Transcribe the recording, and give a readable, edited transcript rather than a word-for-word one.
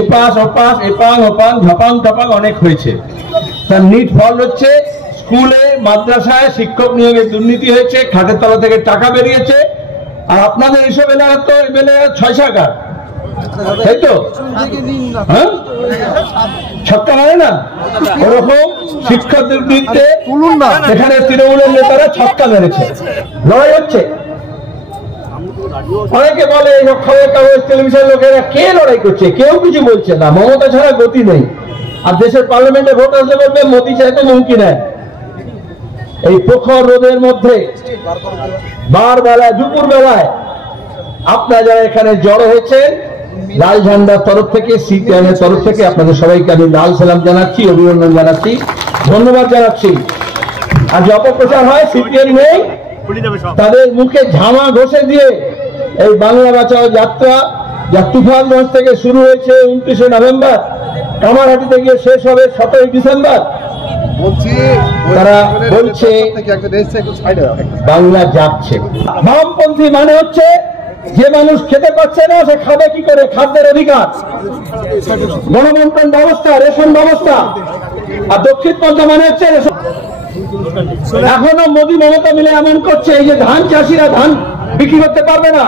এপাশ ওপাশ এপাং ওপাং ঝপাং টপাং অনেক হয়েছে। তার নিট ফল হচ্ছে স্কুলে মাদ্রাসায় শিক্ষক নিয়োগে দুর্নীতি হয়েছে, খাটের তলা থেকে টাকা বেরিয়েছে। আর আপনাদের এইসব এলাকার তো এমএলএ 6 তাই তো? হ্যাঁ, ছক্কা মারে না, ওরকম শিক্ষক দুর্নীতিতে এখানে তৃণমূলের নেতারা ছক্কা মেরেছে, লড়াই হচ্ছে। অনেকে বলে এইসব খবর কাগজ টেলিভিশন লোকেরা কে লড়াই করছে, কেউ কিছু বলছে না, মমতা ছাড়া গতি নেই। আর দেশের পার্লামেন্টে ভোট আসলে বলবে মোদি চাইতে হুমকি নেয়। এই প্রখর রোদের মধ্যে বার বেলায় দুপুর বেলায় আপনারা যারা এখানে জড়ো হয়েছে, লাল ঝান্ডার তরফ থেকে সিপিএম এর তরফ থেকে আপনাদের সবাইকে আমি লাল সালাম জানাচ্ছি, অভিনন্দন জানাচ্ছি, ধন্যবাদ জানাচ্ছি। আর যে অপপ্রচার হয় সিপিএম নেই, তাদের মুখে ঝামা ঘষে দিয়ে এই বাংলা বাঁচাও যাত্রা যা তুফানগঞ্জ থেকে শুরু হয়েছে 29শে নভেম্বর, কামারহাটিতে গিয়ে শেষ হবে 17ই ডিসেম্বর, তারা বলছে বাংলা যাচ্ছে। বামপন্থী মানে হচ্ছে যে মানুষ খেতে পাচ্ছে না সে খাবে কি করে, খাদ্যের অধিকার, গণবন্টন ব্যবস্থা, রেশন ব্যবস্থা। আর দক্ষিণপন্থা মানে হচ্ছে রেশন। এখনো মোদী মমতা মিলে এমন করছে এই যে ধান চাষিরা ধান বিক্রি করতে পারবে না।